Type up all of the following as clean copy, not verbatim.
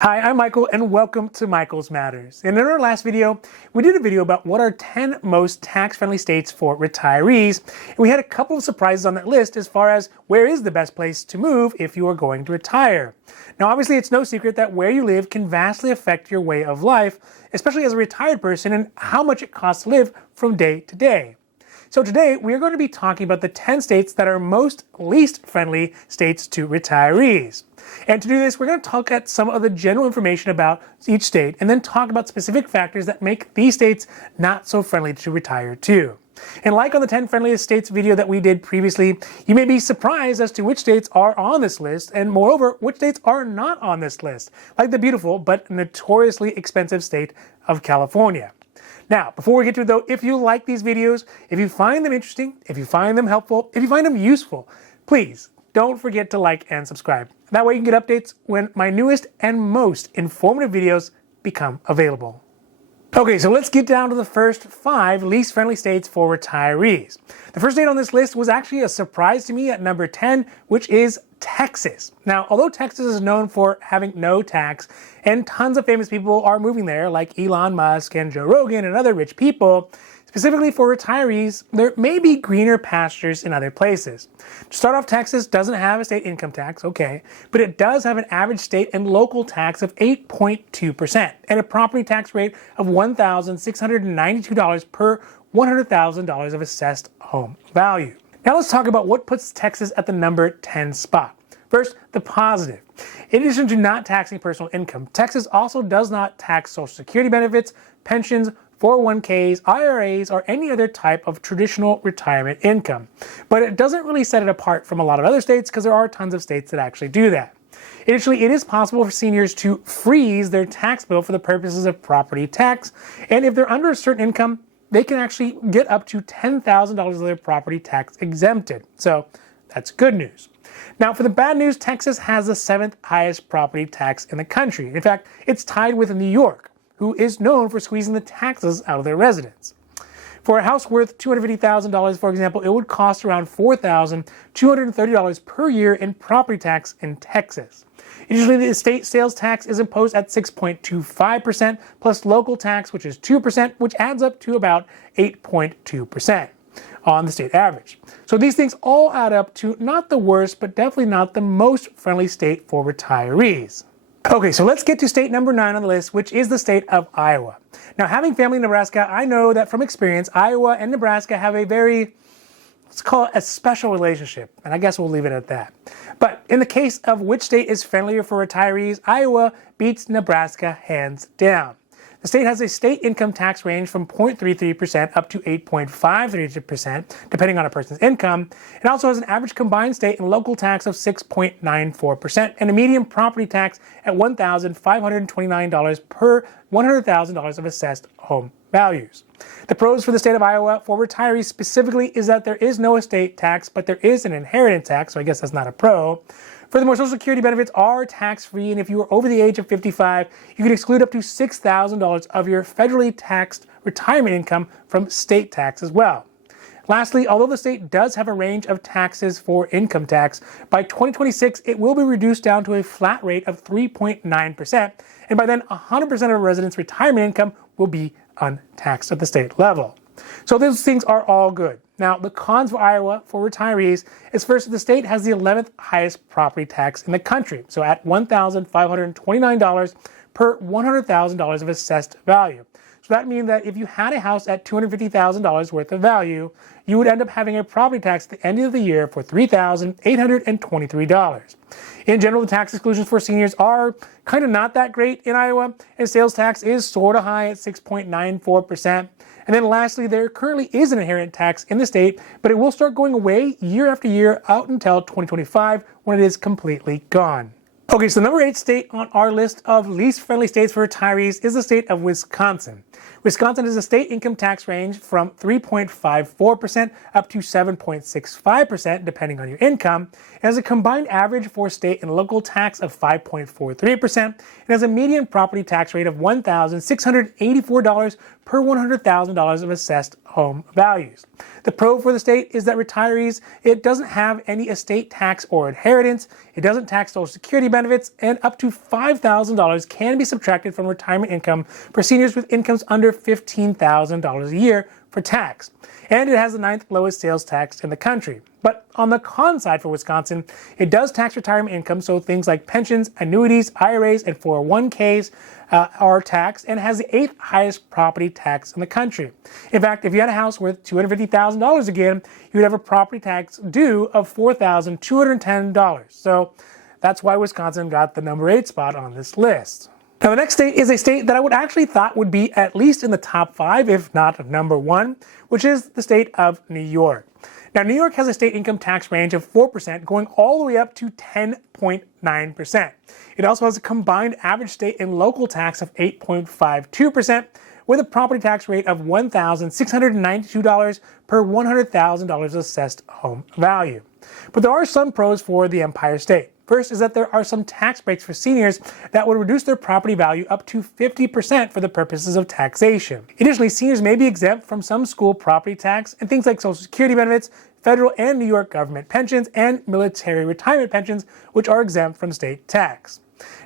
Hi, I'm Michael and welcome to Michael's Matters. And in our last video, we did a video about what are 10 most tax-friendly states for retirees. And we had a couple of surprises on that list as far as where is the best place to move if you are going to retire. Now, obviously, it's no secret that where you live can vastly affect your way of life, especially as a retired person, and how much it costs to live from day to day. So today, we are going to be talking about the 10 states that are most least friendly states to retirees. And to do this, we're going to talk at some of the general information about each state and then talk about specific factors that make these states not so friendly to retire to. And like on the 10 friendliest states video that we did previously, you may be surprised as to which states are on this list, and moreover, which states are not on this list, like the beautiful but notoriously expensive state of California. Now, before we get to it though, if you like these videos, if you find them interesting, if you find them helpful, if you find them useful, please don't forget to like and subscribe. That way you can get updates when my newest and most informative videos become available. Okay, so let's get down to the first 5 least friendly states for retirees. The first state on this list was actually a surprise to me at number 10, which is Texas. Now, although Texas is known for having no tax, and tons of famous people are moving there, like Elon Musk and Joe Rogan and other rich people, specifically for retirees, there may be greener pastures in other places. To start off, Texas doesn't have a state income tax, okay, but it does have an average state and local tax of 8.2% and a property tax rate of $1,692 per $100,000 of assessed home value. Now let's talk about what puts Texas at the number 10 spot. First, the positive. In addition to not taxing personal income, Texas also does not tax Social Security benefits, pensions, 401ks, IRAs, or any other type of traditional retirement income. But it doesn't really set it apart from a lot of other states because there are tons of states that actually do that. Additionally, it is possible for seniors to freeze their tax bill for the purposes of property tax, and if they're under a certain income, they can actually get up to $10,000 of their property tax exempted. So that's good news. Now, for the bad news, Texas has the 7th highest property tax in the country. In fact, it's tied with New York, who is known for squeezing the taxes out of their residents. For a house worth $250,000, for example, it would cost around $4,230 per year in property tax in Texas. Usually the state sales tax is imposed at 6.25% plus local tax, which is 2%, which adds up to about 8.2% on the state average. So these things all add up to not the worst, but definitely not the most friendly state for retirees. Okay, so let's get to state number 9 on the list, which is the state of Iowa. Now, having family in Nebraska, I know that from experience, Iowa and Nebraska have a very, let's call it a special relationship, and I guess we'll leave it at that. But in the case of which state is friendlier for retirees, Iowa beats Nebraska hands down. The state has a state income tax range from 0.33% up to 8.53%, depending on a person's income. It also has an average combined state and local tax of 6.94% and a median property tax at $1,529 per $100,000 of assessed home values. The pros for the state of Iowa for retirees specifically is that there is no estate tax, but there is an inheritance tax, so I guess that's not a pro. Furthermore, Social Security benefits are tax-free, and if you are over the age of 55, you can exclude up to $6,000 of your federally taxed retirement income from state tax as well. Lastly, although the state does have a range of taxes for income tax, by 2026 it will be reduced down to a flat rate of 3.9%, and by then 100% of a resident's retirement income will be untaxed at the state level. So those things are all good. Now, the cons for Iowa for retirees is first, the state has the 11th highest property tax in the country, so at $1,529 per $100,000 of assessed value. So that means that if you had a house at $250,000 worth of value, you would end up having a property tax at the end of the year for $3,823. In general, the tax exclusions for seniors are kind of not that great in Iowa, and sales tax is sort of high at 6.94%. And then lastly, there currently is an inheritance tax in the state, but it will start going away year after year out until 2025 when it is completely gone. Okay, so the number 8 state on our list of least friendly states for retirees is the state of Wisconsin. Wisconsin has a state income tax range from 3.54% up to 7.65%, depending on your income. It has a combined average for state and local tax of 5.43%, and has a median property tax rate of $1,684 per $100,000 of assessed home values. The pro for the state is that retirees, it doesn't have any estate tax or inheritance, it doesn't tax Social Security benefits, and up to $5,000 can be subtracted from retirement income for seniors with incomes under $15,000 a year for tax. And it has the 9th lowest sales tax in the country. But on the con side for Wisconsin, it does tax retirement income, so things like pensions, annuities, IRAs, and 401ks are taxed, and has the 8th highest property tax in the country. In fact, if you had a house worth $250,000 again, you would have a property tax due of $4,210. So that's why Wisconsin got the number 8 spot on this list. Now, the next state is a state that I would actually thought would be at least in the top 5, if not number 1, which is the state of New York. Now, New York has a state income tax range of 4%, going all the way up to 10.9%. It also has a combined average state and local tax of 8.52%, with a property tax rate of $1,692 per $100,000 assessed home value. But there are some pros for the Empire State. First is that there are some tax breaks for seniors that would reduce their property value up to 50% for the purposes of taxation. Additionally, seniors may be exempt from some school property tax and things like Social Security benefits, federal and New York government pensions, and military retirement pensions, which are exempt from state tax.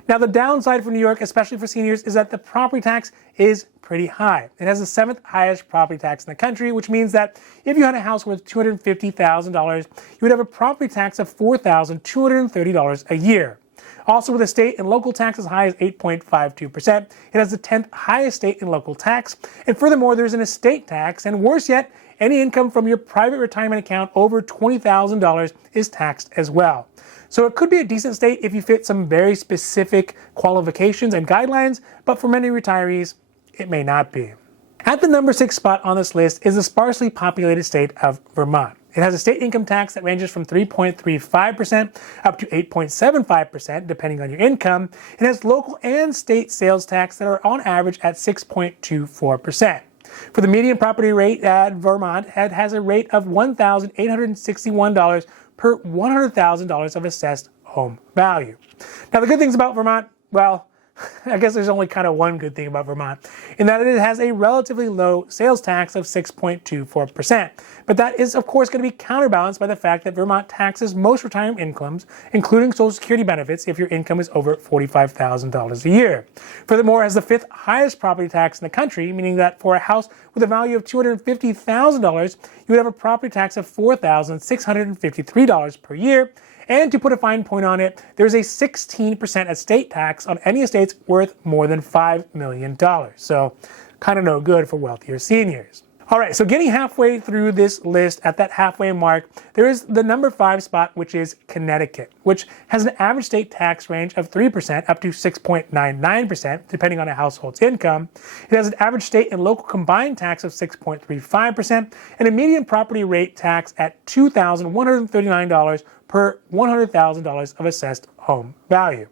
Now, the downside for New York, especially for seniors, is that the property tax is pretty high. It has the 7th highest property tax in the country, which means that if you had a house worth $250,000, you would have a property tax of $4,230 a year. Also, with a state and local tax as high as 8.52%, it has the 10th highest state and local tax. And furthermore, there's an estate tax, and worse yet, any income from your private retirement account over $20,000 is taxed as well. So it could be a decent state if you fit some very specific qualifications and guidelines, but for many retirees, it may not be. At the number 6 spot on this list is the sparsely populated state of Vermont. It has a state income tax that ranges from 3.35% up to 8.75%, depending on your income. It has local and state sales tax that are on average at 6.24%. For the median property rate at Vermont, it has a rate of $1,861 per $100,000 of assessed home value. Now, the good things about Vermont, well, I guess there's only kind of one good thing about Vermont, in that it has a relatively low sales tax of 6.24%. But that is, of course, going to be counterbalanced by the fact that Vermont taxes most retirement incomes, including Social Security benefits, if your income is over $45,000 a year. Furthermore, it has the 5th highest property tax in the country, meaning that for a house with a value of $250,000, you would have a property tax of $4,653 per year. And to put a fine point on it, there's a 16% estate tax on any estates worth more than $5 million. So kind of no good for wealthier seniors. All right, so getting halfway through this list, at that halfway mark, there is the number 5 spot, which is Connecticut, which has an average state tax range of 3% up to 6.99%, depending on a household's income. It has an average state and local combined tax of 6.35% and a median property rate tax at $2,139 per $100,000 of assessed home value.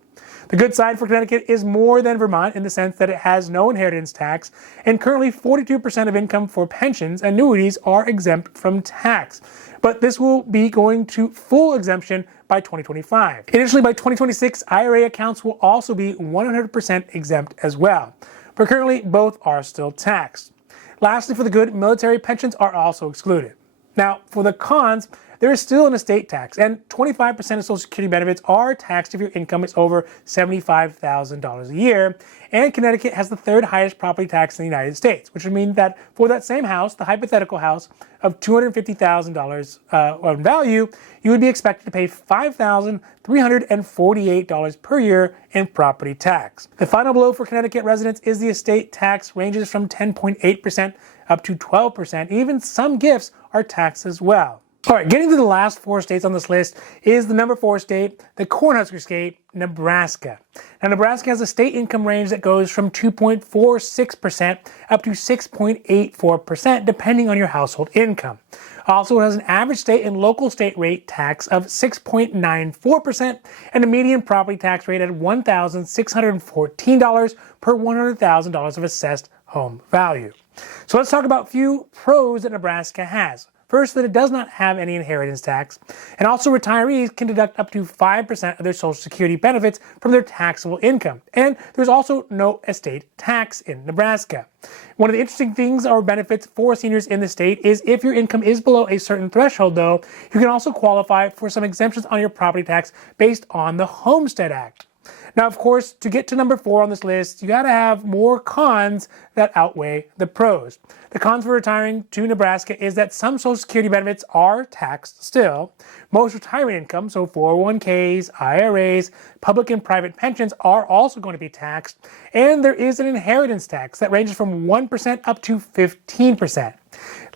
The good side for Connecticut is more than Vermont in the sense that it has no inheritance tax, and currently 42% of income for pensions and annuities are exempt from tax. But this will be going to full exemption by 2025. Additionally, by 2026, IRA accounts will also be 100% exempt as well. But currently, both are still taxed. Lastly, for the good, military pensions are also excluded. Now, for the cons, there is still an estate tax, and 25% of Social Security benefits are taxed if your income is over $75,000 a year, and Connecticut has the 3rd highest property tax in the United States, which would mean that for that same house, the hypothetical house of $250,000 on value, you would be expected to pay $5,348 per year in property tax. The final blow for Connecticut residents is the estate tax ranges from 10.8% up to 12%. Even some gifts are taxed as well. All right, getting to the last 4 states on this list is the number 4 state, the Cornhusker state, Nebraska. Now, Nebraska has a state income range that goes from 2.46% up to 6.84%, depending on your household income. Also, it has an average state and local state rate tax of 6.94% and a median property tax rate at $1,614 per $100,000 of assessed home value. So let's talk about a few pros that Nebraska has. First, that it does not have any inheritance tax, and also retirees can deduct up to 5% of their Social Security benefits from their taxable income. And there's also no estate tax in Nebraska. One of the interesting things or benefits for seniors in the state is if your income is below a certain threshold, though, you can also qualify for some exemptions on your property tax based on the Homestead Act. Now, of course, to get to number 4 on this list, you got to have more cons that outweigh the pros. The cons for retiring to Nebraska is that some Social Security benefits are taxed still. Most retirement income, so 401ks, IRAs, public and private pensions are also going to be taxed. And there is an inheritance tax that ranges from 1% up to 15%.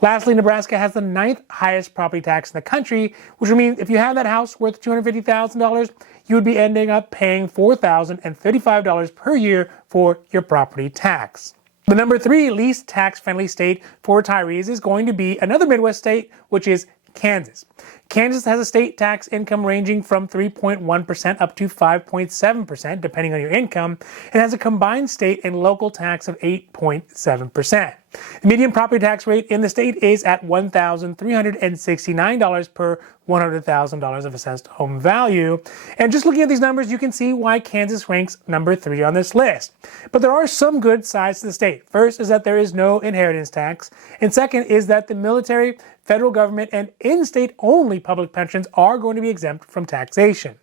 Lastly, Nebraska has the 9th highest property tax in the country, which would mean if you have that house worth $250,000, you would be ending up paying $4,035 per year for your property tax. The number 3 least tax-friendly state for retirees is going to be another Midwest state, which is Kansas. Kansas has a state tax income ranging from 3.1% up to 5.7%, depending on your income. It has a combined state and local tax of 8.7%. The median property tax rate in the state is at $1,369 per $100,000 of assessed home value. And just looking at these numbers, you can see why Kansas ranks number 3 on this list. But there are some good sides to the state. First is that there is no inheritance tax. And second is that the military, federal government, and in-state only public pensions are going to be exempt from taxation.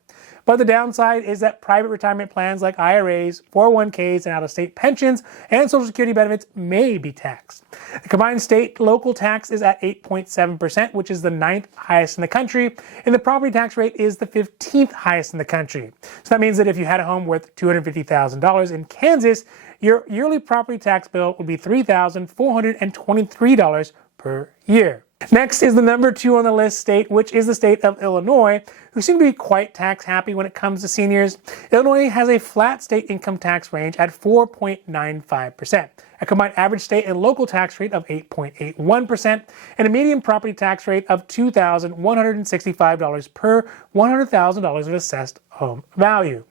But the downside is that private retirement plans like IRAs, 401ks, and out-of-state pensions and Social Security benefits may be taxed. The combined state-local tax is at 8.7%, which is the 9th highest in the country, and the property tax rate is the 15th highest in the country. So that means that if you had a home worth $250,000 in Kansas, your yearly property tax bill would be $3,423 per year. Next is the number 2 on the list state, which is the state of Illinois, who seem to be quite tax happy when it comes to seniors. Illinois has a flat state income tax range at 4.95%, a combined average state and local tax rate of 8.81%, and a median property tax rate of $2,165 per $100,000 of assessed home value.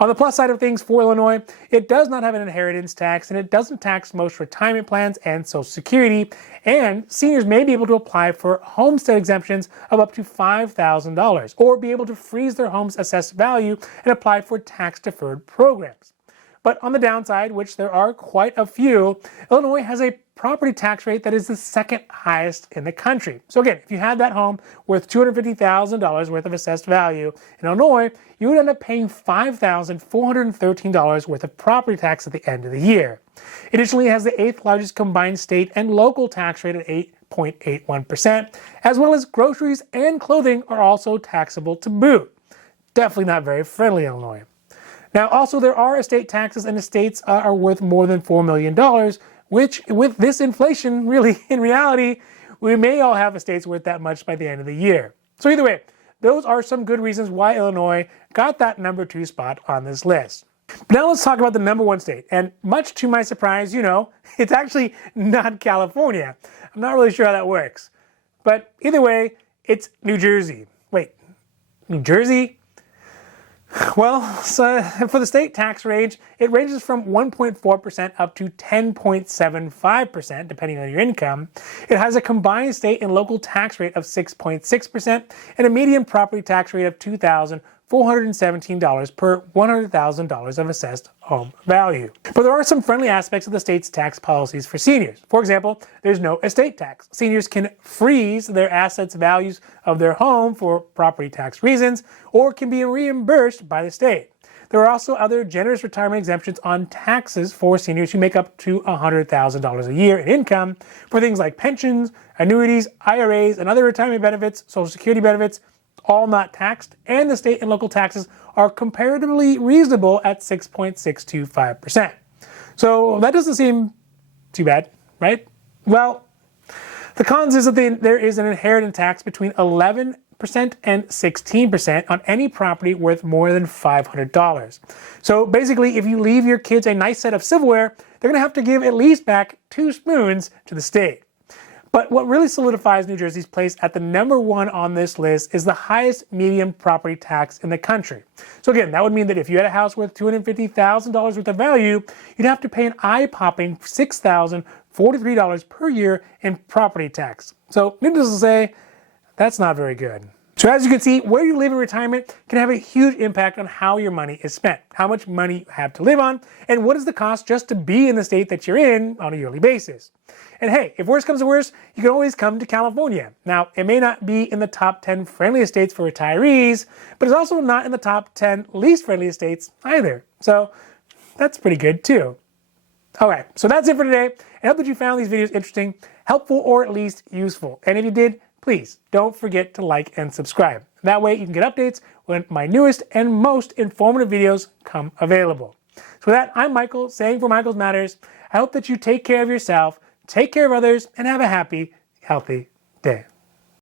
On the plus side of things for Illinois, it does not have an inheritance tax, and it doesn't tax most retirement plans and Social Security, and seniors may be able to apply for homestead exemptions of up to $5,000, or be able to freeze their home's assessed value and apply for tax-deferred programs. But on the downside, which there are quite a few, Illinois has a property tax rate that is the 2nd highest in the country. So again, if you had that home worth $250,000 worth of assessed value in Illinois, you would end up paying $5,413 worth of property tax at the end of the year. Additionally, it has the 8th largest combined state and local tax rate at 8.81%, as well as groceries and clothing are also taxable to boot. Definitely not very friendly, Illinois. Now, also, there are estate taxes, and estates are worth more than $4 million, which, with this inflation, really, in reality, we may all have estates worth that much by the end of the year. So either way, those are some good reasons why Illinois got that number 2 spot on this list. But now let's talk about the number 1 state, and much to my surprise, it's actually not California. I'm not really sure how that works. But either way, it's New Jersey. Wait, New Jersey? Well, so for the state tax range, it ranges from 1.4% up to 10.75%, depending on your income. It has a combined state and local tax rate of 6.6% and a median property tax rate of $2,417 per $100,000 of assessed home value. But there are some friendly aspects of the state's tax policies for seniors. For example, there's no estate tax. Seniors can freeze their assets values of their home for property tax reasons, or can be reimbursed by the state. There are also other generous retirement exemptions on taxes for seniors who make up to $100,000 a year in income for things like pensions, annuities, IRAs, and other retirement benefits, Social Security benefits, all not taxed, and the state and local taxes are comparatively reasonable at 6.625%. So that doesn't seem too bad, right? Well, the cons is that there is an inheritance tax between 11% and 16% on any property worth more than $500. So basically, if you leave your kids a nice set of silverware, they're going to have to give at least back 2 spoons to the state. But what really solidifies New Jersey's place at the #1 on this list is the highest median property tax in the country. So again, that would mean that if you had a house worth $250,000 worth of value, you'd have to pay an eye-popping $6,043 per year in property tax. So needless to say, that's not very good. So as you can see, where you live in retirement can have a huge impact on how your money is spent, how much money you have to live on, and what is the cost just to be in the state that you're in on a yearly basis. And hey, if worse comes to worse, you can always come to California. Now, it may not be in the top 10 friendliest states for retirees, but it's also not in the top 10 least friendliest states either. So that's pretty good too. Alright, so that's it for today. I hope that you found these videos interesting, helpful, or at least useful. And if you did, please don't forget to like and subscribe. That way you can get updates when my newest and most informative videos come available. So with that, I'm Michael, saying for Michael's Matters, I hope that you take care of yourself, take care of others, and have a happy, healthy day.